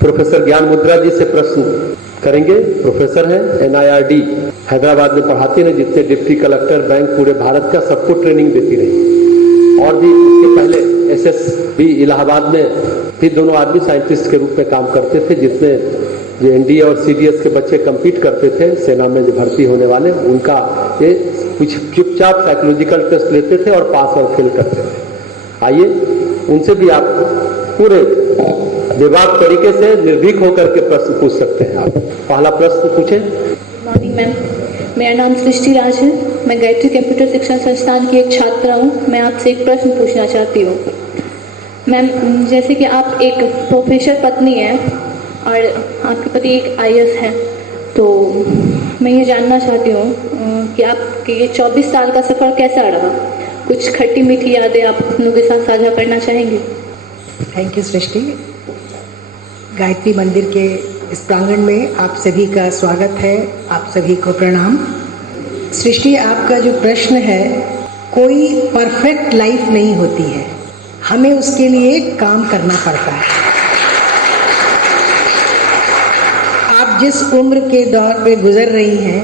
Professor ज्ञान मुद्रा जी से प्रश्न करेंगे। प्रोफेसर हैं, NIRD हैदराबाद में पढ़ाती रही, जितने डिप्टी कलेक्टर बैंक पूरे भारत का सबको ट्रेनिंग देती रही। और भी इसके पहले SSB इलाहाबाद में भी दोनों आदमी साइंटिस्ट के रूप में काम करते थे। जितने जो NDA और CDS के बच्चे कम्पीट करते थे सेना में जो भर्ती होने वाले, उनका ये कुछ चुपचाप साइकोलॉजिकल टेस्ट लेते थे और पास और फेल करते थे। आइए उनसे भी आप पूरे निर्बाध तरीके से निर्भीक होकर के प्रश्न पूछ सकते हैं। आप पहला प्रश्न पूछें। मॉर्निंग मैम, मेरा नाम सृष्टि राज है। मैं गायत्री कंप्यूटर शिक्षण संस्थान की एक छात्रा हूँ। मैं आपसे एक प्रश्न पूछना चाहती हूँ मैम। जैसे कि आप एक प्रोफेसर पत्नी हैं और आपके पति एक IAS हैं, तो मैं ये जानना चाहती हूँ कि आपके ये 24 साल का सफ़र कैसा रहा? कुछ खट्टी मीठी यादें आप अपनों के साथ साझा करना चाहेंगे? थैंक यू सृष्टि। गायत्री मंदिर के इस प्रांगण में आप सभी का स्वागत है, आप सभी को प्रणाम। सृष्टि, आपका जो प्रश्न है, कोई परफेक्ट लाइफ नहीं होती है, हमें उसके लिए काम करना पड़ता है। आप जिस उम्र के दौर पे गुजर रही हैं,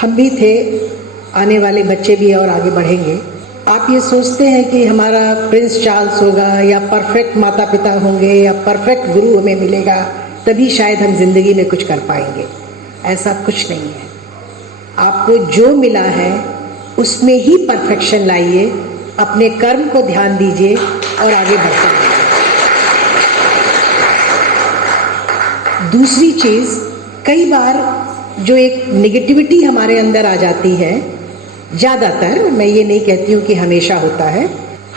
हम भी थे, आने वाले बच्चे भी और आगे बढ़ेंगे। आप ये सोचते हैं कि हमारा प्रिंस चार्ल्स होगा या परफेक्ट माता पिता होंगे या परफेक्ट गुरु हमें मिलेगा, तभी शायद हम जिंदगी में कुछ कर पाएंगे। ऐसा कुछ नहीं है। आपको जो मिला है उसमें ही परफेक्शन लाइए, अपने कर्म को ध्यान दीजिए और आगे बढ़ते रहिए। दूसरी चीज़, कई बार जो एक नेगेटिविटी हमारे अंदर आ जाती है, ज़्यादातर, मैं ये नहीं कहती हूँ कि हमेशा होता है,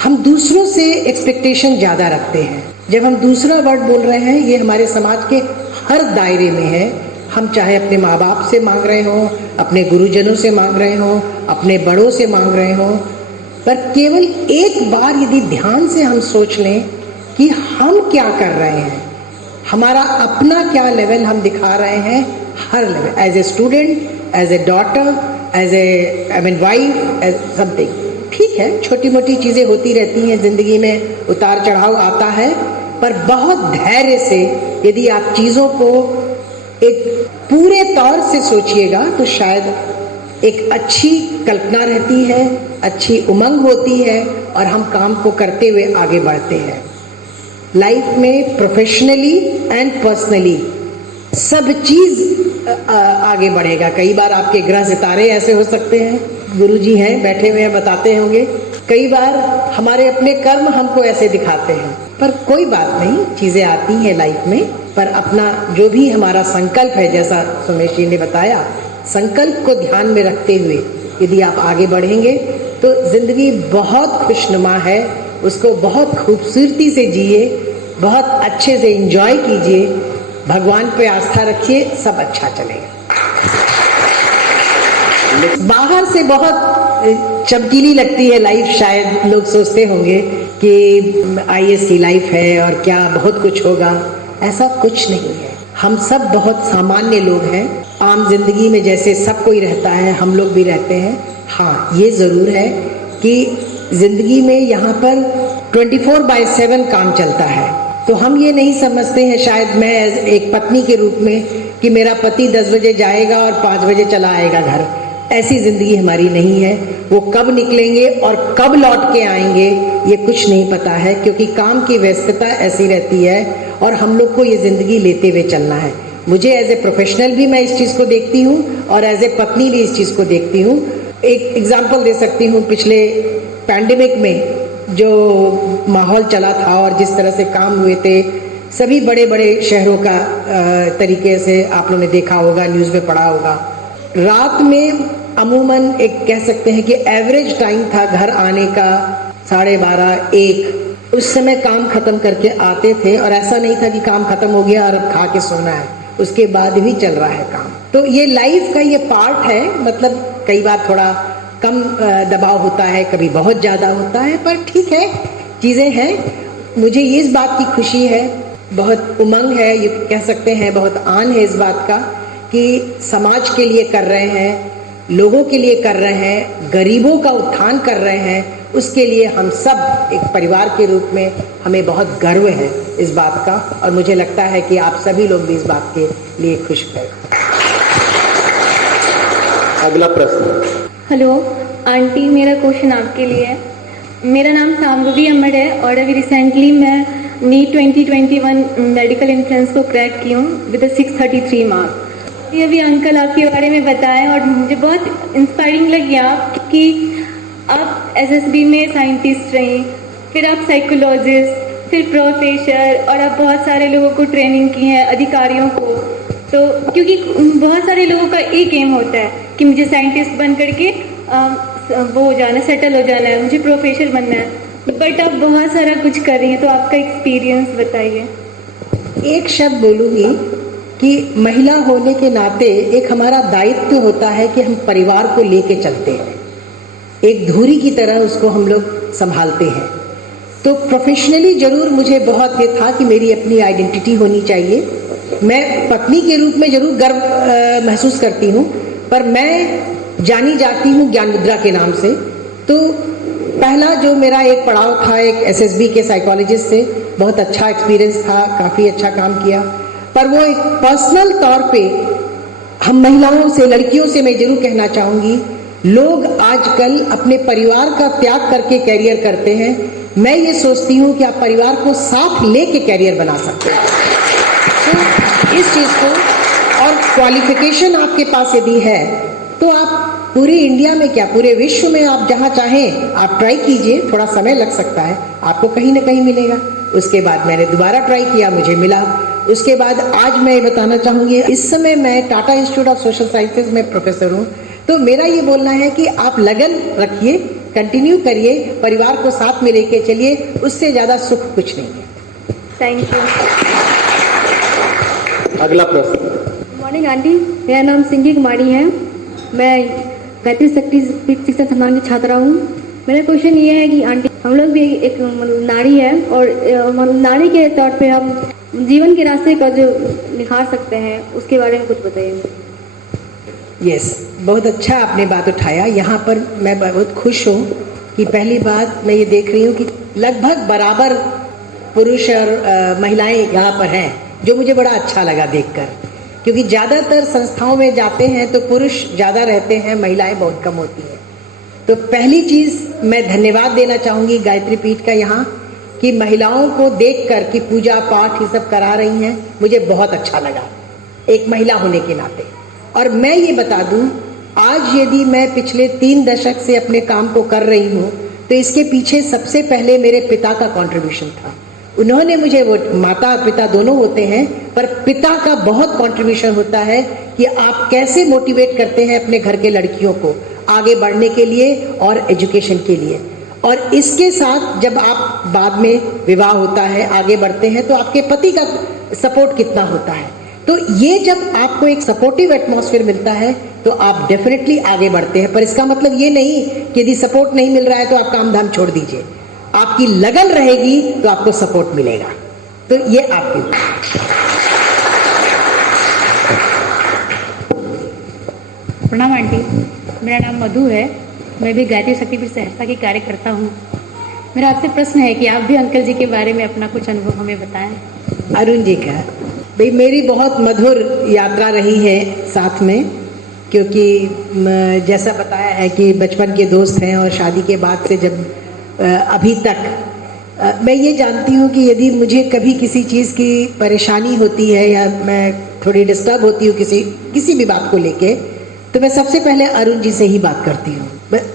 हम दूसरों से एक्सपेक्टेशन ज़्यादा रखते हैं। जब हम दूसरा वर्ड बोल रहे हैं, ये हमारे समाज के हर दायरे में है। हम चाहे अपने माँ बाप से मांग रहे हों, अपने गुरुजनों से मांग रहे हों, अपने बड़ों से मांग रहे हों, पर केवल एक बार यदि ध्यान से हम सोच लें कि हम क्या कर रहे हैं, हमारा अपना क्या लेवल हम दिखा रहे हैं, हर level, as a student, as a daughter, as a wife, as something. ठीक है, छोटी मोटी चीज़ें होती रहती हैं ज़िंदगी में, उतार चढ़ाव आता है, पर बहुत धैर्य से यदि आप चीज़ों को एक पूरे तौर से सोचिएगा तो शायद एक अच्छी कल्पना रहती है, अच्छी उमंग होती है और हम काम को करते हुए आगे बढ़ते हैं। लाइफ में प्रोफेशनली एंड पर्सनली सब चीज़ आगे बढ़ेगा। कई बार आपके ग्रह सितारे ऐसे हो सकते हैं, गुरुजी हैं बैठे हुए हैं, बताते होंगे। कई बार हमारे अपने कर्म हमको ऐसे दिखाते हैं, पर कोई बात नहीं, चीज़ें आती हैं लाइफ में। पर अपना जो भी हमारा संकल्प है, जैसा सुमेश जी ने बताया, संकल्प को ध्यान में रखते हुए यदि आप आगे बढ़ेंगे तो ज़िंदगी बहुत खुशनुमा है। उसको बहुत खूबसूरती से जिए, बहुत अच्छे से एंजॉय कीजिए, भगवान पे आस्था रखिए, सब अच्छा चलेगा। बाहर से बहुत चमकीली लगती है लाइफ, शायद लोग सोचते होंगे कि IAS की लाइफ है और क्या बहुत कुछ होगा। ऐसा कुछ नहीं है। हम सब बहुत सामान्य लोग हैं, आम जिंदगी में जैसे सब कोई रहता है हम लोग भी रहते हैं। हाँ, ये ज़रूर है कि ज़िंदगी में यहाँ पर 24/7 काम चलता है। तो हम ये नहीं समझते हैं, शायद मैं एक पत्नी के रूप में, कि मेरा पति 10 बजे जाएगा और 5 बजे चला आएगा घर। ऐसी ज़िंदगी हमारी नहीं है। वो कब निकलेंगे और कब लौट के आएंगे ये कुछ नहीं पता है, क्योंकि काम की व्यस्तता ऐसी रहती है और हम लोग को ये ज़िंदगी लेते हुए चलना है। मुझे एज ए प्रोफेशनल भी मैं इस चीज़ को देखती हूँ और एज ए पत्नी भी इस चीज़ को देखती हूँ। एक एग्जाम्पल दे सकती हूँ, पिछले पैंडेमिक में जो माहौल चला था और जिस तरह से काम हुए थे, सभी बड़े बड़े शहरों का तरीके से आप लोगों ने देखा होगा, न्यूज़ में पढ़ा होगा। रात में अमूमन एक कह सकते हैं कि एवरेज टाइम था घर आने का 12:30, 1। उस समय काम खत्म करके आते थे और ऐसा नहीं था कि काम खत्म हो गया और अब खा के सोना है, उसके बाद भी चल रहा है काम। तो ये लाइफ का ये पार्ट है। मतलब कई बार थोड़ा कम दबाव होता है, कभी बहुत ज़्यादा होता है, पर ठीक है, चीज़ें हैं। मुझे ये इस बात की खुशी है, बहुत उमंग है, ये कह सकते हैं, बहुत आन है इस बात का कि समाज के लिए कर रहे हैं, लोगों के लिए कर रहे हैं, गरीबों का उत्थान कर रहे हैं। उसके लिए हम सब एक परिवार के रूप में हमें बहुत गर्व है इस बात का, और मुझे लगता है कि आप सभी लोग भी इस बात के लिए खुश हैं। अगला प्रश्न। हेलो आंटी, मेरा क्वेश्चन आपके लिए है। मेरा नाम सामरूदी अमर है और अभी रिसेंटली मैं नीट 2021 मेडिकल एंट्रेंस को क्रैक की हूँ विद 633 मार्क्स। ये अभी अंकल आपके बारे में बताएं और मुझे बहुत इंस्पायरिंग लगी आप, क्योंकि आप एसएसबी में साइंटिस्ट रहीं, फिर आप साइकोलॉजिस्ट, फिर प्रोफेसर, और आप बहुत सारे लोगों को ट्रेनिंग की है, अधिकारियों को। तो क्योंकि बहुत सारे लोगों का एक एम होता है कि मुझे साइंटिस्ट बन करके वो हो जाना, सेटल हो जाना है, मुझे प्रोफेसर बनना है, बट आप बहुत सारा कुछ कर रही हैं, तो आपका एक्सपीरियंस बताइए। एक शब्द बोलूँगी कि महिला होने के नाते एक हमारा दायित्व होता है कि हम परिवार को लेके चलते हैं, एक धुरी की तरह उसको हम लोग संभालते हैं। तो प्रोफेशनली जरूर मुझे बहुत ये था कि मेरी अपनी आइडेंटिटी होनी चाहिए। मैं पत्नी के रूप में जरूर गर्व महसूस करती हूँ, पर मैं जानी जाती हूँ ज्ञान मुद्रा के नाम से। तो पहला जो मेरा एक पड़ाव था एक एसएसबी के साइकोलॉजिस्ट से, बहुत अच्छा एक्सपीरियंस था, काफ़ी अच्छा काम किया। पर वो एक पर्सनल तौर पे हम महिलाओं से, लड़कियों से मैं जरूर कहना चाहूँगी, लोग आजकल अपने परिवार का त्याग करके कैरियर करते हैं। मैं ये सोचती हूँ कि आप परिवार को साथ लेके कैरियर बना सकते हैं। तो इस चीज़ को, और क्वालिफिकेशन आपके पास यदि है तो आप पूरे इंडिया में क्या पूरे विश्व में आप जहाँ चाहें आप ट्राई कीजिए। थोड़ा समय लग सकता है, आपको कहीं ना कहीं मिलेगा। उसके बाद मैंने दोबारा ट्राई किया, मुझे मिला। उसके बाद आज मैं बताना चाहूँगी, इस समय मैं Tata institute of social sciences में प्रोफेसर हूँ। तो मेरा ये बोलना है कि आप लगन रखिए, कंटिन्यू करिए, परिवार को साथ में लेके चलिए, उससे ज़्यादा सुख कुछ नहीं है। Thank you. अगला प्रश्न। मॉर्निंग आंटी, मेरा नाम सिंगी कुमारी है। मैं गायत्री शक्ति शिक्षण संस्थान की छात्रा हूँ। मेरा क्वेश्चन ये है कि आंटी, हम लोग भी एक नारी है और नारी के तौर पे हम जीवन के रास्ते का जो निखार सकते हैं उसके बारे में कुछ बताइए। यस, बहुत अच्छा आपने बात उठाया। यहाँ पर मैं बहुत खुश हूँ कि पहली बात मैं ये देख रही हूँ कि लगभग बराबर पुरुष और महिलाएं यहाँ पर हैं, जो मुझे बड़ा अच्छा लगा देखकर, क्योंकि ज़्यादातर संस्थाओं में जाते हैं तो पुरुष ज़्यादा रहते हैं, महिलाएं बहुत कम होती हैं। तो पहली चीज़ मैं धन्यवाद देना चाहूँगी गायत्री पीठ का यहाँ, कि महिलाओं को देखकर कि पूजा पाठ ये सब करा रही हैं, मुझे बहुत अच्छा लगा एक महिला होने के नाते। और मैं ये बता दूं, आज यदि मैं पिछले 3 दशक से अपने काम को कर रही हूँ तो इसके पीछे सबसे पहले मेरे पिता का कंट्रीब्यूशन था। उन्होंने मुझे, वो माता और पिता दोनों होते हैं, पर पिता का बहुत कंट्रीब्यूशन होता है कि आप कैसे मोटिवेट करते हैं अपने घर के लड़कियों को आगे बढ़ने के लिए और एजुकेशन के लिए। और इसके साथ जब आप बाद में विवाह होता है, आगे बढ़ते हैं, तो आपके पति का सपोर्ट कितना होता है। तो ये जब आपको एक सपोर्टिव एटमॉस्फेयर मिलता है तो आप डेफिनेटली आगे बढ़ते हैं। पर इसका मतलब ये नहीं कि यदि सपोर्ट नहीं मिल रहा है तो आप काम धाम छोड़ दीजिए। आपकी लगन रहेगी तो आपको सपोर्ट मिलेगा। तो ये आपकी। प्रणाम आंटी, मेरा नाम मधु है। मैं भी गायत्री शक्ति पीठ सहरसा की कार्यकर्ता हूँ। मेरा आपसे प्रश्न है कि आप भी अंकल जी के बारे में अपना कुछ अनुभव हमें बताएं। अरुण जी का, भाई मेरी बहुत मधुर यात्रा रही है साथ में, क्योंकि जैसा बताया है कि बचपन के दोस्त हैं और शादी के बाद से जब अभी तक मैं ये जानती हूँ कि यदि मुझे कभी किसी चीज़ की परेशानी होती है या मैं थोड़ी डिस्टर्ब होती हूँ किसी भी बात को लेके, तो मैं सबसे पहले अरुण जी से ही बात करती हूँ।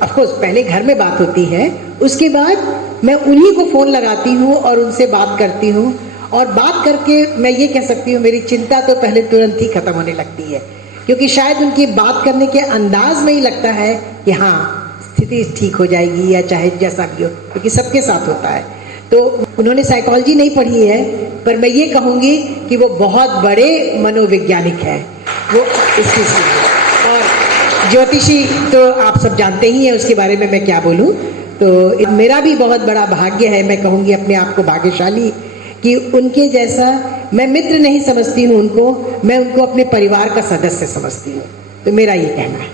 ऑफकोर्स पहले घर में बात होती है, उसके बाद मैं उन्हीं को फ़ोन लगाती हूँ और उनसे बात करती हूँ। और बात करके मैं ये कह सकती हूँ मेरी चिंता तो पहले तुरंत ही ख़त्म होने लगती है, क्योंकि शायद उनकी बात करने के अंदाज में ही लगता है कि हाँ स्थिति ठीक हो जाएगी, या चाहे जैसा भी हो, क्योंकि सबके साथ होता है। तो उन्होंने साइकोलॉजी नहीं पढ़ी है, पर मैं ये कहूँगी कि वो बहुत बड़े मनोवैज्ञानिक हैं, वो इस चीज़ के। और ज्योतिषी तो आप सब जानते ही हैं, उसके बारे में मैं क्या बोलूँ। तो मेरा भी बहुत बड़ा भाग्य है, मैं कहूँगी अपने आप को भाग्यशाली, कि उनके जैसा मैं मित्र नहीं समझती हूँ उनको, मैं उनको अपने परिवार का सदस्य समझती हूँ। तो मेरा ये कहना है।